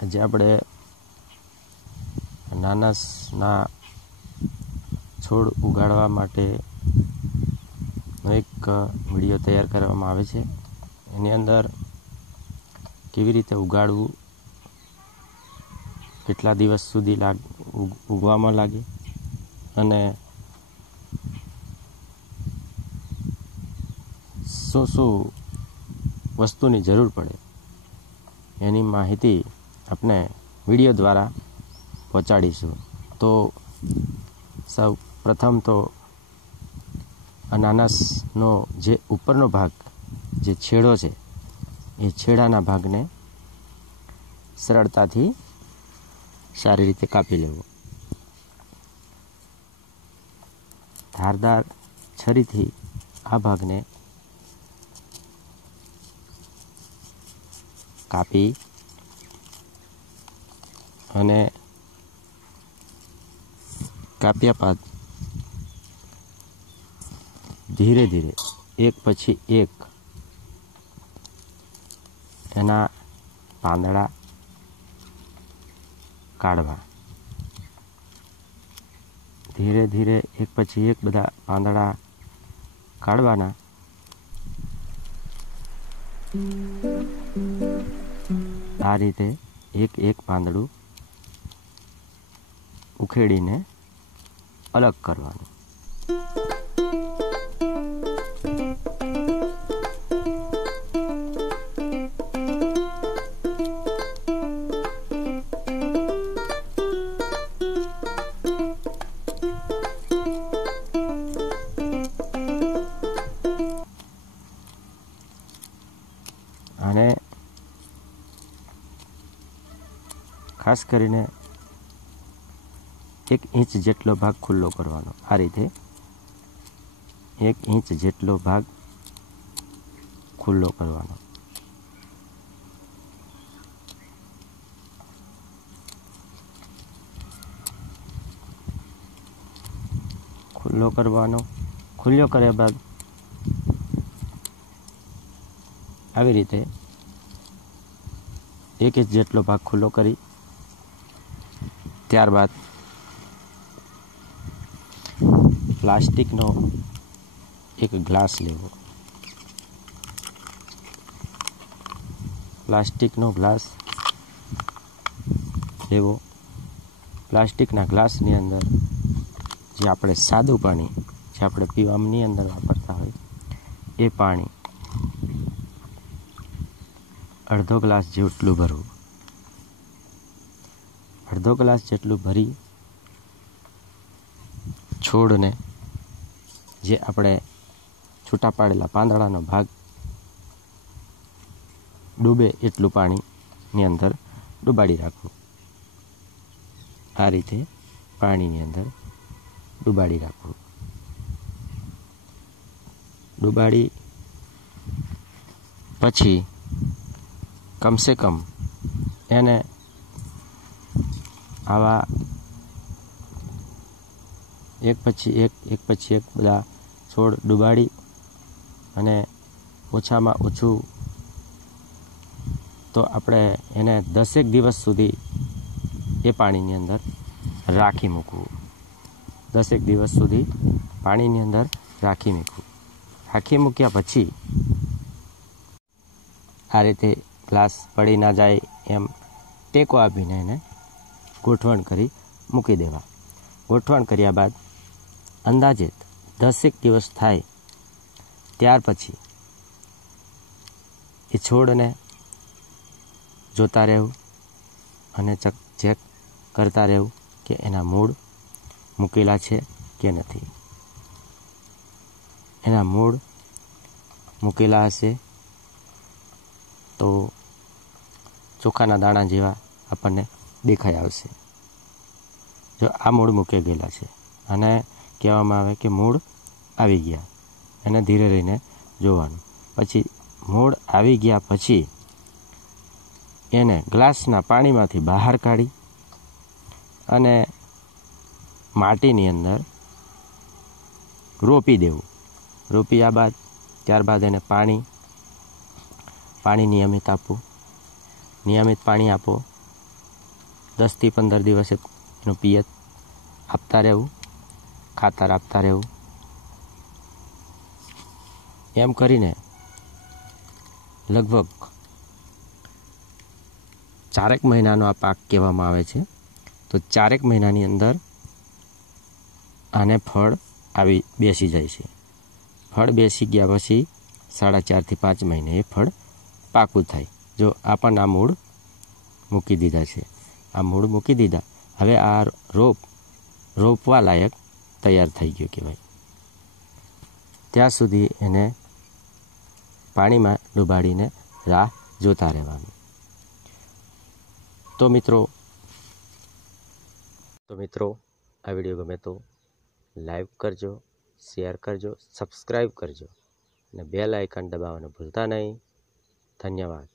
આજે આપણે અનાનસના છોડ ઉગાડવા માટેનો એક વિડીયો તૈયાર કરવામાં આવે છે. એની અંદર કેવી રીતે ઉગાડવું, કેટલા દિવસ સુધી ઉગવામાં લાગે અને શું શું વસ્તુની જરૂર પડે એની માહિતી આપણે વિડીયો દ્વારા પહોંચાડીશું. તો સૌ પ્રથમ તો અનાનસનો જે ઉપરનો ભાગ જે છેડો છે એ છેડાના ભાગને સરળતાથી સારી રીતે કાપી લેવો. ધારદાર છરીથી આ ભાગને કાપી અને કાપ્યા બાદ ધીરે ધીરે એક પછી એક એના પાંદડા કાઢવા. ધીરે ધીરે એક પછી એક બધા પાંદડા કાઢવાના. આ રીતે એક એક પાંદડું ઉખેડીને અલગ કરવાનું. અને ખાસ કરીને 1 ઇંચ જેટલો ભાગ ખુલ્લો કરવાનો. આ રીતે 1 ઇંચ જેટલો ભાગ ખુલ્લો કરવાનો. ખુલ્લો કર્યા બાદ આવી રીતે 1 ઇંચ જેટલો ભાગ ખુલ્લો કરી ત્યારબાદ પ્લાસ્ટિકનો એક ગ્લાસ લેવો. પ્લાસ્ટિકના ગ્લાસની અંદર જે આપણે સાદું પાણી જે આપણે પીવાની અંદર વાપરતા હોય એ પાણી અડધો ગ્લાસ જેટલું ભરવું. અડધો ગ્લાસ જેટલું ભરી છોડને જે આપણે છૂટા પાડેલા પાંદડાનો ભાગ ડૂબે એટલું પાણીની અંદર ડૂબાડી રાખવું. આ રીતે પાણીની અંદર ડૂબાડી રાખવું. ડૂબાડી પછી કમસે કમ એને આવા એક પછી એક બધા છોડ ડૂબાડી અને ઓછામાં ઓછું તો આપણે એને 10 દિવસ સુધી એ પાણીની અંદર રાખી મૂકવું. 10 દિવસ સુધી પાણીની અંદર રાખી મૂકવું. રાખી મૂક્યા પછી આ રીતે ગ્લાસ પડી ના જાય એમ ટેકો આપીને એને ગોઠવણ કરી મૂકી દેવા. ગોઠવણ કર્યા બાદ અંદાજે 10 દિવસ થાય ત્યાર પછી એ છોડને જોતા રહેવું અને ચેક કરતા રહેવું કે એના મૂળ મૂકેલા છે કે નથી. એના મૂળ મૂકેલા હશે તો ચોખાના દાણા જેવા આપણને દેખાઈ આવશે. જો આ મૂળ મૂકી ગયેલા છે અને કહેવામાં આવે કે મૂળ આવી ગયા, એને ધીરે રહીને જોવાનું. પછી મૂળ આવી ગયા પછી એને ગ્લાસના પાણીમાંથી બહાર કાઢી અને માટીની અંદર રોપી દેવું. રોપ્યા બાદ ત્યારબાદ એને પાણી નિયમિત આપવું. નિયમિત પાણી આપો 10 થી 15 દિવસે એનું પિયત આપતા રહેવું, ખાતર આપતા રહેવું. એમ કરીને લગભગ 4 મહિનાનો આ પાક કહેવામાં આવે છે. તો 4 મહિનાની અંદર આને ફળ આવી બેસી જાય છે. ફળ બેસી ગયા પછી 4.5 થી 5 મહિને એ ફળ પાકું થાય. જો આપણને આ મૂળ મૂકી દીધા છે, આ મૂળ મૂકી દીધા, હવે આ રોપવા લાયક તૈયાર થઈ ગયું કહેવાય. ત્યાં સુધી એને પાણીમાં ડૂબાડીને રાહ જોતા રહેવાનું. તો મિત્રો આ વિડીયો ગમે તો લાઈક કરજો, શેર કરજો, સબસ્ક્રાઈબ કરજો અને બેલ આઇકન દબાવવાનું ભૂલતા નહીં. ધન્યવાદ.